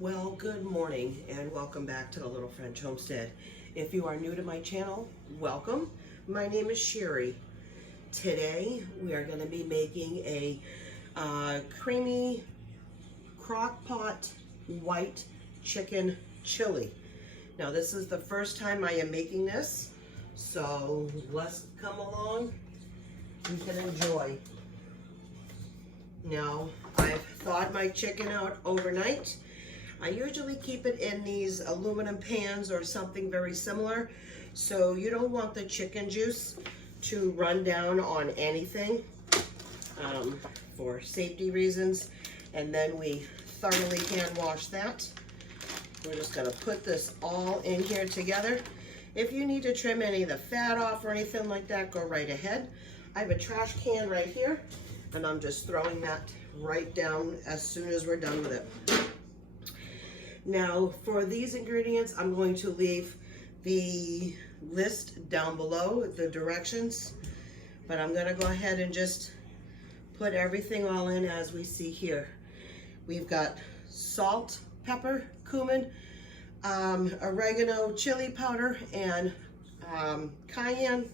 Well, good morning and welcome back to the Little French Homestead. If you are new to my channel, welcome. My name is Sherry. Today we are going to be making a creamy crock pot white chicken chili. Now this is the first time I am making this, so let's come along and can enjoy. Now I've thawed my chicken out overnight. I usually keep it in these aluminum pans or something very similar, so you don't want the chicken juice to run down on anything for safety reasons. And then we thoroughly hand wash that. We're just gonna put this all in here together. If you need to trim any of the fat off or anything like that, go right ahead. I have a trash can right here, and I'm just throwing that right down as soon as we're done with it. Now for these ingredients, I'm going to leave the list down below with the directions, but I'm gonna go ahead and just put everything all in as we see here. We've got salt, pepper, cumin, oregano, chili powder, and cayenne.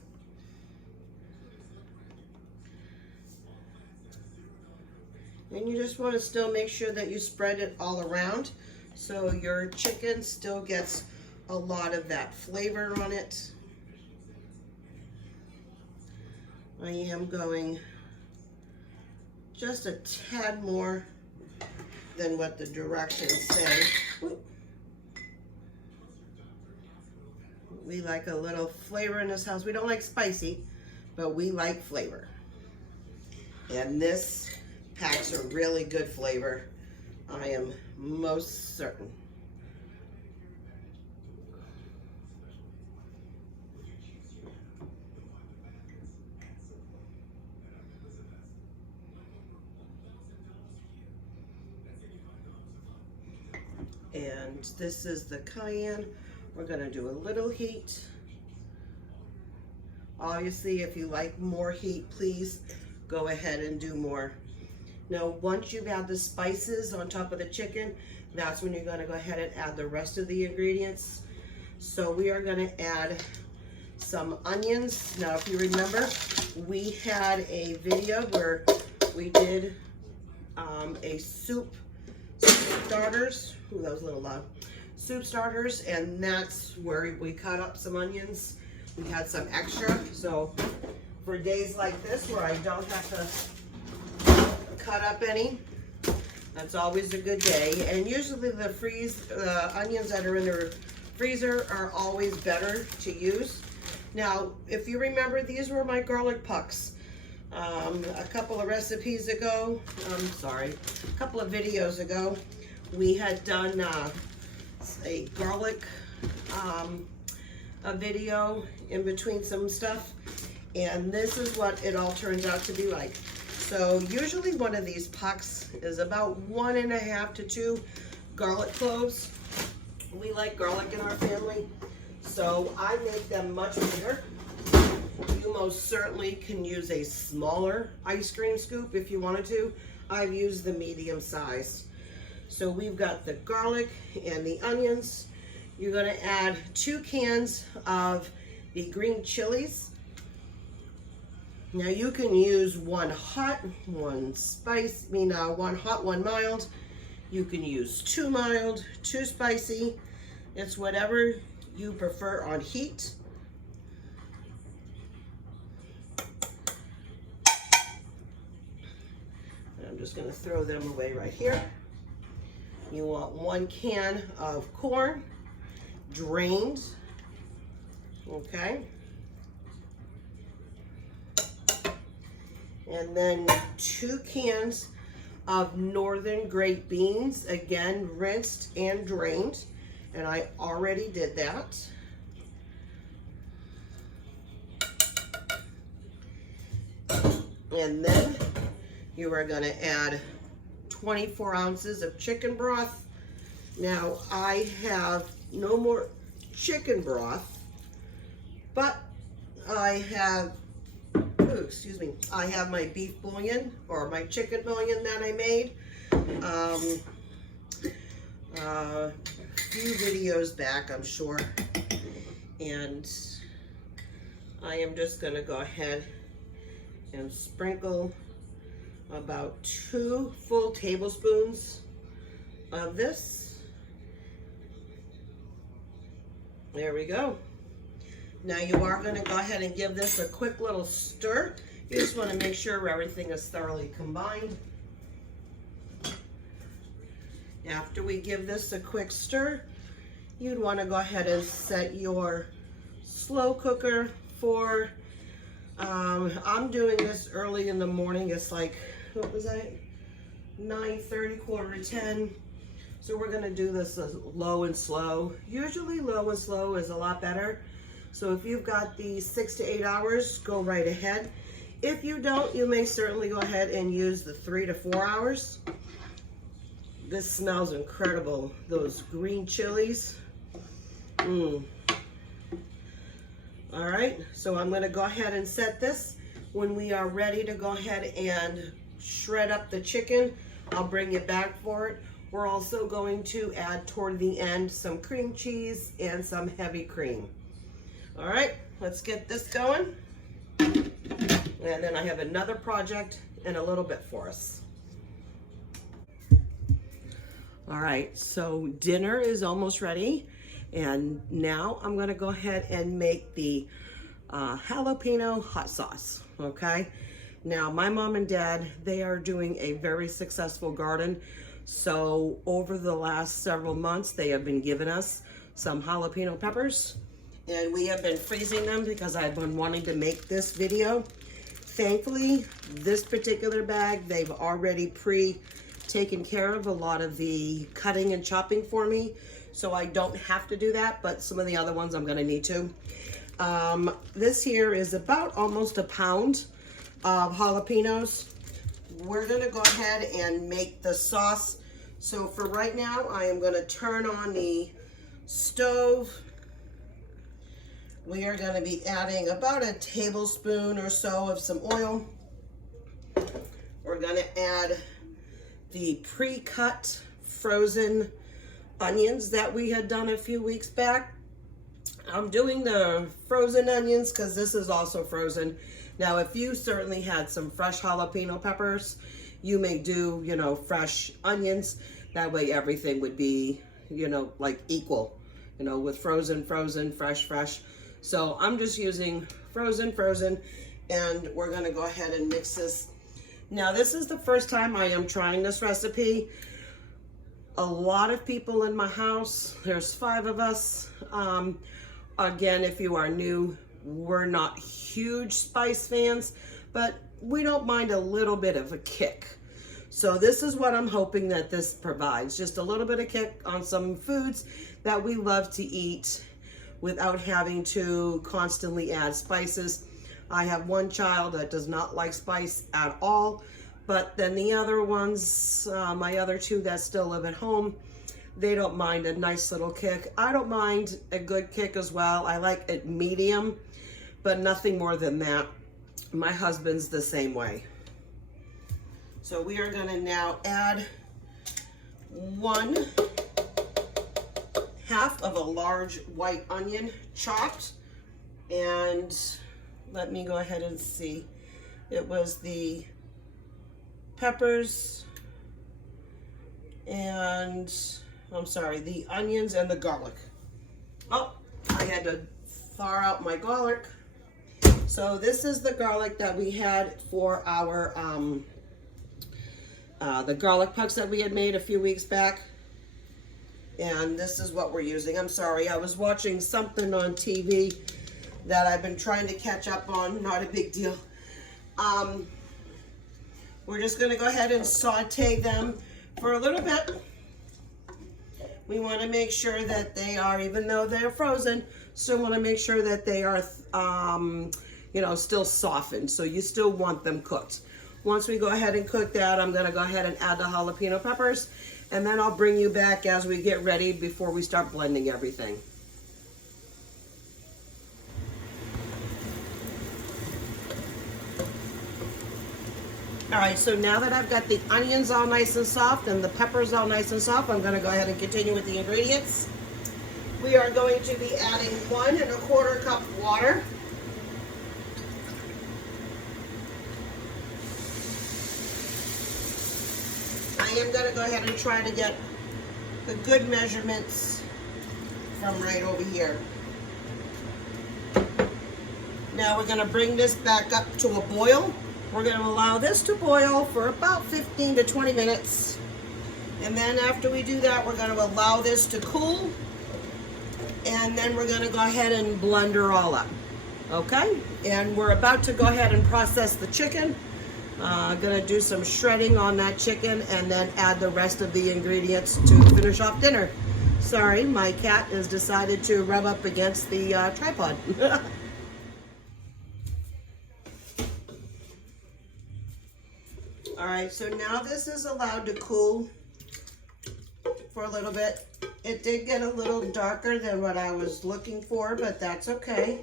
And you just want to still make sure that you spread it all around so your chicken still gets a lot of that flavor on it. I am going just a tad more than what the directions say. We like a little flavor in this house. We don't like spicy, but we like flavor. And this packs a really good flavor, I am most certain. And this is the cayenne. We're gonna do a little heat. Obviously, if you like more heat, please go ahead and do more. Now, once you've added the spices on top of the chicken, that's when you're gonna go ahead and add the rest of the ingredients. So we are gonna add some onions. Now, if you remember, we had a video where we did a soup starters. Ooh, that was a little loud. Soup starters, and that's where we cut up some onions. We had some extra, so for days like this where I don't have to cut up any, that's always a good day. And usually the onions that are in the freezer are always better to use. Now, if you remember, these were my garlic pucks. A couple of recipes ago, a couple of videos ago, we had done a garlic a video in between some stuff, and this is what it all turns out to be like. So usually one of these pucks is about 1.5 to 2 garlic cloves. We like garlic in our family, so I make them much bigger. You most certainly can use a smaller ice cream scoop if you wanted to. I've used the medium size. So we've got the garlic and the onions. You're gonna add 2 cans of the green chilies. Now you can use one hot, one hot, one mild. You can use 2 mild, 2 spicy. It's whatever you prefer on heat. And I'm just gonna throw them away right here. You want 1 can of corn, drained, okay? And then 2 cans of northern great beans, again, rinsed and drained, and I already did that. And then you are gonna add 24 ounces of chicken broth. Now I have no more chicken broth, but I have I have my beef bouillon or my chicken bouillon that I made. a few videos back, I'm sure. And I am just gonna go ahead and sprinkle about 2 full tablespoons of this. There we go. Now you are gonna go ahead and give this a quick little stir. You just wanna make sure everything is thoroughly combined. After we give this a quick stir, you'd wanna go ahead and set your slow cooker for, I'm doing this early in the morning. It's like, what was that? 9:30, quarter to 10. So we're gonna do this low and slow. Usually low and slow is a lot better. So if you've got the 6 to 8 hours, go right ahead. If you don't, you may certainly go ahead and use the 3 to 4 hours. This smells incredible. Those green chilies. All right, so I'm gonna go ahead and set this. When we are ready to go ahead and shred up the chicken, I'll bring it back for it. We're also going to add toward the end some cream cheese and some heavy cream. All right, let's get this going. And then I have another project in a little bit for us. All right, so dinner is almost ready. And now I'm gonna go ahead and make the jalapeno hot sauce, okay? Now my mom and dad, they are doing a very successful garden. So over the last several months, they have been giving us some jalapeno peppers. And we have been freezing them because I've been wanting to make this video. Thankfully, this particular bag, they've already taken care of a lot of the cutting and chopping for me. So I don't have to do that, but some of the other ones I'm gonna need to. This here is about almost a pound of jalapenos. We're gonna go ahead and make the sauce. So for right now, I am gonna turn on the stove. We are gonna be adding about a tablespoon or so of some oil. We're gonna add the pre-cut frozen onions that we had done a few weeks back. I'm doing the frozen onions because this is also frozen. Now, if you certainly had some fresh jalapeno peppers, you may do, you know, fresh onions. That way everything would be, you know, like equal, you know, with frozen, fresh. So I'm just using frozen, and we're gonna go ahead and mix this. Now, this is the first time I am trying this recipe. A lot of people in my house, there's 5 of us. Again, if you are new, we're not huge spice fans, but we don't mind a little bit of a kick. So this is what I'm hoping that this provides, just a little bit of kick on some foods that we love to eat without having to constantly add spices. I have one child that does not like spice at all. But then the other ones, my other 2 that still live at home, they don't mind a nice little kick. I don't mind a good kick as well. I like it medium, but nothing more than that. My husband's the same way. So we are gonna now add 1/2 of a large white onion chopped. And let me go ahead and see. It was the peppers and, I'm sorry, the onions and the garlic. Oh, I had to thaw out my garlic. So this is the garlic that we had for our, the garlic pucks that we had made a few weeks back. And this is what we're using. I'm sorry, I was watching something on TV that I've been trying to catch up on, not a big deal. We're just gonna go ahead and saute them for a little bit. We wanna make sure that they are, even though they're frozen, still wanna make sure that they are, you know, still softened. So you still want them cooked. Once we go ahead and cook that, I'm gonna go ahead and add the jalapeno peppers, and then I'll bring you back as we get ready before we start blending everything. All right, so now that I've got the onions all nice and soft and the peppers all nice and soft, I'm gonna go ahead and continue with the ingredients. We are going to be adding 1 1/4 cup water. I am gonna go ahead and try to get the good measurements from right over here. Now we're gonna bring this back up to a boil. We're gonna allow this to boil for about 15 to 20 minutes. And then after we do that, we're gonna allow this to cool. And then we're gonna go ahead and blend her all up, okay? And we're about to go ahead and process the chicken. Gonna do some shredding on that chicken and then add the rest of the ingredients to finish off dinner. Sorry, my cat has decided to rub up against the tripod. All right, so now this is allowed to cool for a little bit. It did get a little darker than what I was looking for, but that's okay.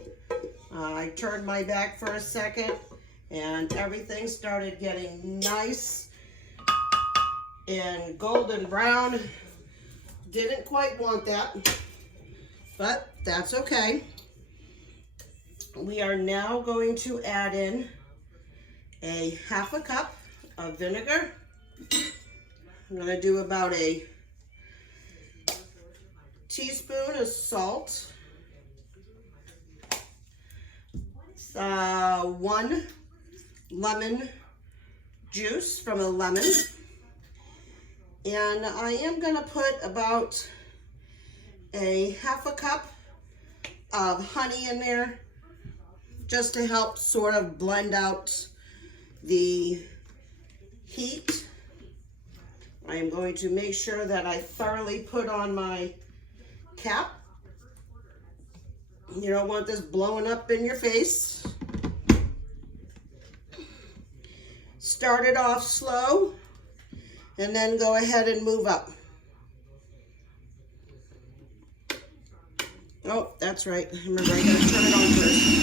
I turned my back for a second and everything started getting nice and golden brown. Didn't quite want that, but that's okay. We are now going to add in a 1/2 cup of vinegar. I'm going to do about a teaspoon of salt, 1 lemon juice from a lemon, and I am going to put about a 1/2 cup of honey in there just to help sort of blend out the heat. I am going to make sure that I thoroughly put on my cap. You don't want this blowing up in your face. Start it off slow and then go ahead and move up. Oh, that's right. Remember, I gotta turn it on first.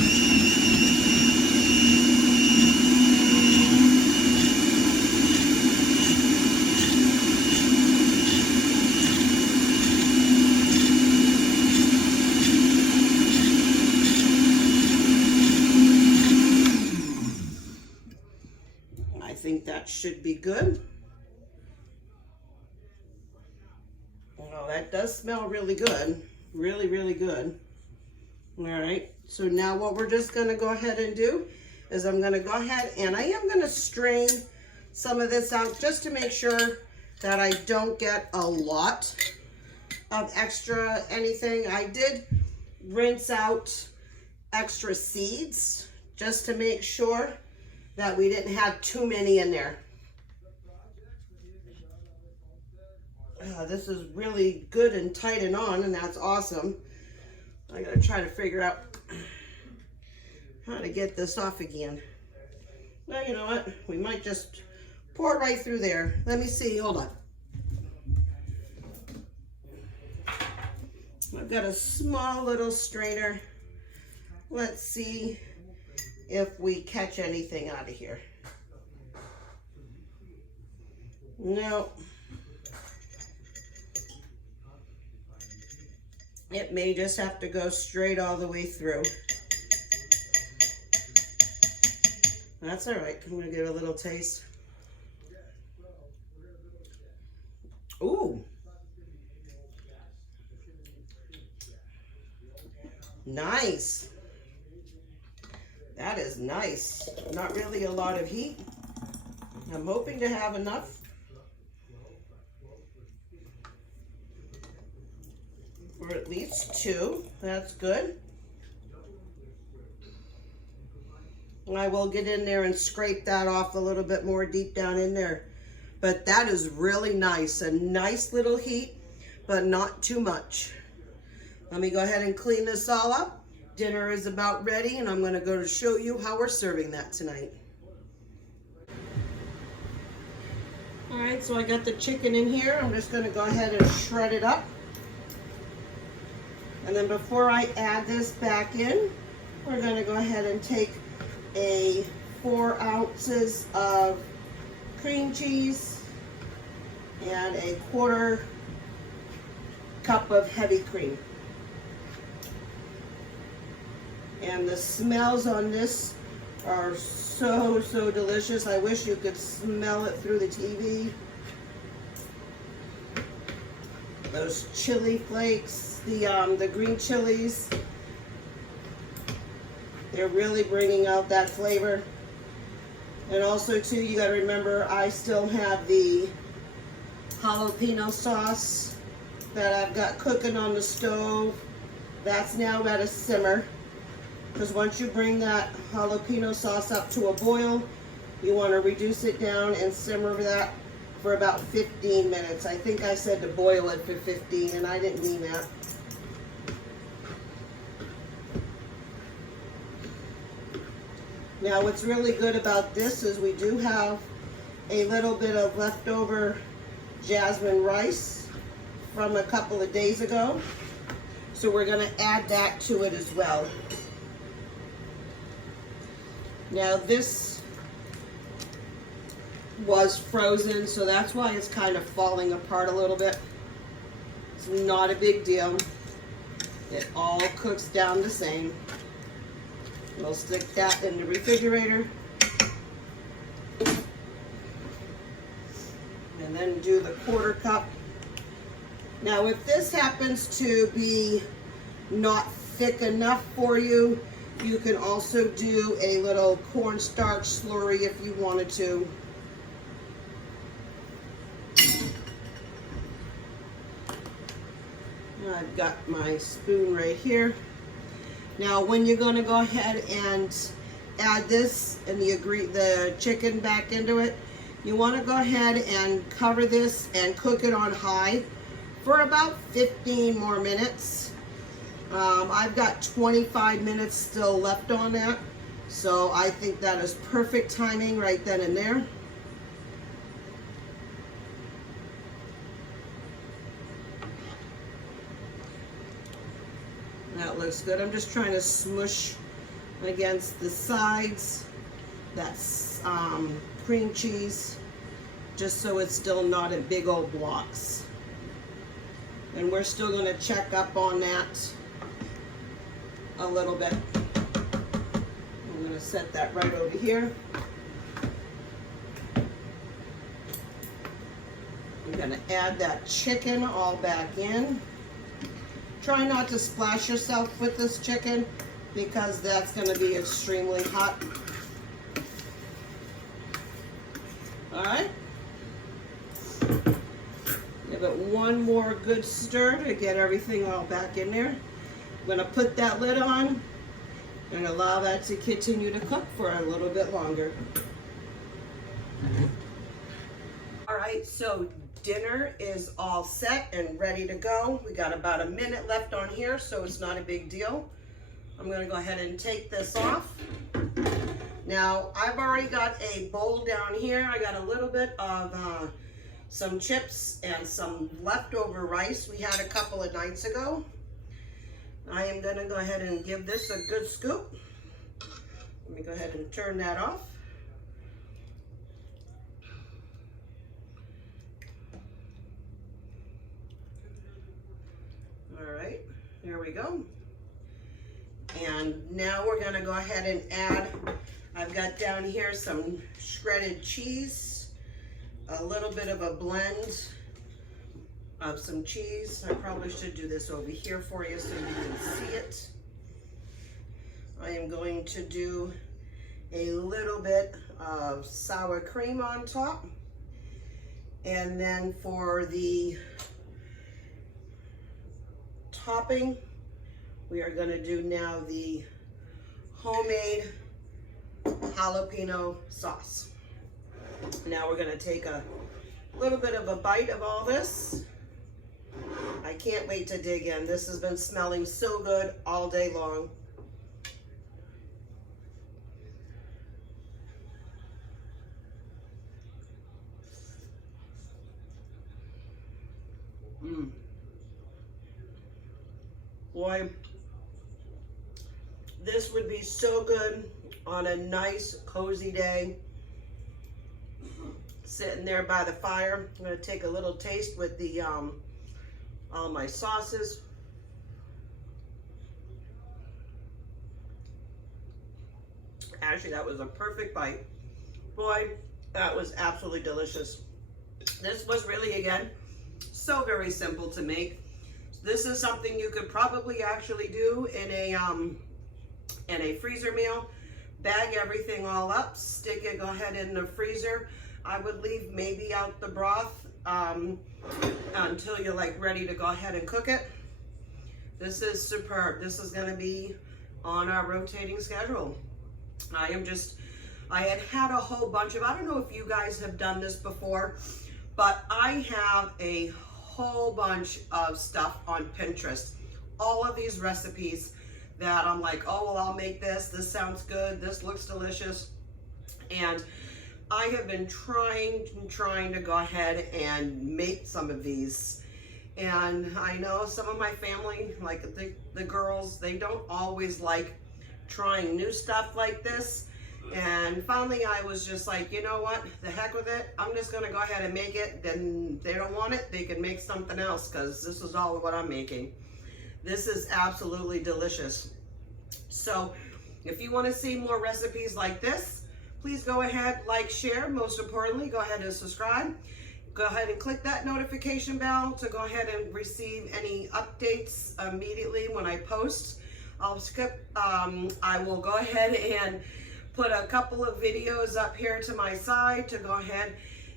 That should be good. Well, that does smell really good. Really good. All right, so now what we're just gonna go ahead and do is I'm gonna go ahead and I am gonna strain some of this out just to make sure that I don't get a lot of extra anything. I did rinse out extra seeds just to make sure that we didn't have too many in there. This is really good and tight and on, and that's awesome. I gotta try to figure out how to get this off again. Well, you know what? We might just pour it right through there. Let me see, hold on. I've got a small little strainer. Let's see if we catch anything out of here. No. It may just have to go straight all the way through. That's all right. I'm gonna get a little taste. Ooh. Nice. That is nice. Not really a lot of heat. I'm hoping to have enough. For at least 2. That's good. I will get in there and scrape that off a little bit more deep down in there. But that is really nice. A nice little heat, but not too much. Let me go ahead and clean this all up. Dinner is about ready, and I'm going to go to show you how we're serving that tonight. All right, so I got the chicken in here. I'm just going to go ahead and shred it up. And then before I add this back in, we're going to go ahead and take 4 ounces of cream cheese and a 1/4 cup of heavy cream. And the smells on this are so, so delicious. I wish you could smell it through the TV. Those chili flakes, the green chilies, they're really bringing out that flavor. And also too, you gotta remember, I still have the jalapeno sauce that I've got cooking on the stove. That's now at a simmer, because once you bring that jalapeno sauce up to a boil, you want to reduce it down and simmer that for about 15 minutes. I think I said to boil it for 15, and I didn't mean that. Now what's really good about this is we do have a little bit of leftover jasmine rice from a couple of days ago. So we're going to add that to it as well. Now this was frozen, so that's why it's kind of falling apart a little bit. It's not a big deal. It all cooks down the same. We'll stick that in the refrigerator. And then do the 1/4 cup. Now if this happens to be not thick enough for you, you can also do a little cornstarch slurry if you wanted to. I've got my spoon right here. Now when you're going to go ahead and add this and the chicken back into it, you want to go ahead and cover this and cook it on high for about 15 more minutes. I've got 25 minutes still left on that, so I think that is perfect timing right then and there. That looks good. I'm just trying to smush against the sides. That's cream cheese, just so it's still not in big old blocks. And we're still going to check up on that a little bit. I'm going to set that right over here. I'm going to add that chicken all back in. Try not to splash yourself with this chicken because that's going to be extremely hot. All right. Give it one more good stir to get everything all back in there. I'm going to put that lid on and allow that to continue to cook for a little bit longer. All right, so dinner is all set and ready to go. We got about a minute left on here, so it's not a big deal. I'm going to go ahead and take this off. Now, I've already got a bowl down here. I got a little bit of some chips and some leftover rice we had a couple of nights ago. I am going to go ahead and give this a good scoop. Let me go ahead and turn that off. All right, there we go. And now we're going to go ahead and add, I've got down here some shredded cheese, a little bit of a blend of some cheese. I probably should do this over here for you so you can see it. I am going to do a little bit of sour cream on top. And then for the topping, we are going to do now the homemade jalapeno sauce. Now we're going to take a little bit of a bite of all this. I can't wait to dig in. This has been smelling so good all day long. Boy, this would be so good on a nice, cozy day. sitting there by the fire. I'm gonna take a little taste with the all my sauces. Actually, that was a perfect bite. Boy, that was absolutely delicious. This was really, again, so very simple to make. This is something you could probably actually do in a freezer meal. Bag everything all up, stick it, go ahead in the freezer. I would leave maybe out the broth until you're like ready to go ahead and cook it. This is superb. This is gonna be on our rotating schedule. I had a whole bunch of, I don't know if you guys have done this before, but I have a whole bunch of stuff on Pinterest. All of these recipes that I'm like, oh, well, I'll make this. This sounds good. This looks delicious. And I have been trying to go ahead and make some of these. And I know some of my family, like the girls, they don't always like trying new stuff like this. And finally I was just like, you know what, the heck with it. I'm just gonna go ahead and make it. Then they don't want it, they can make something else, because this is all of what I'm making. This is absolutely delicious. So if you want to see more recipes like this, please go ahead, like, share. Most importantly, go ahead and subscribe. Go ahead and click that notification bell to go ahead and receive any updates immediately when I post. I will go ahead and put a couple of videos up here to my side to go ahead,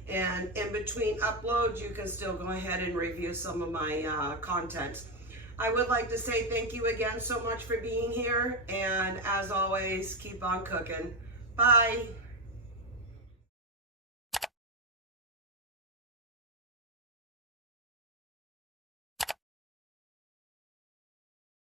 and in between uploads you can still go ahead and review some of my content. I would like to say thank you again so much for being here, and as always, keep on cooking. Bye.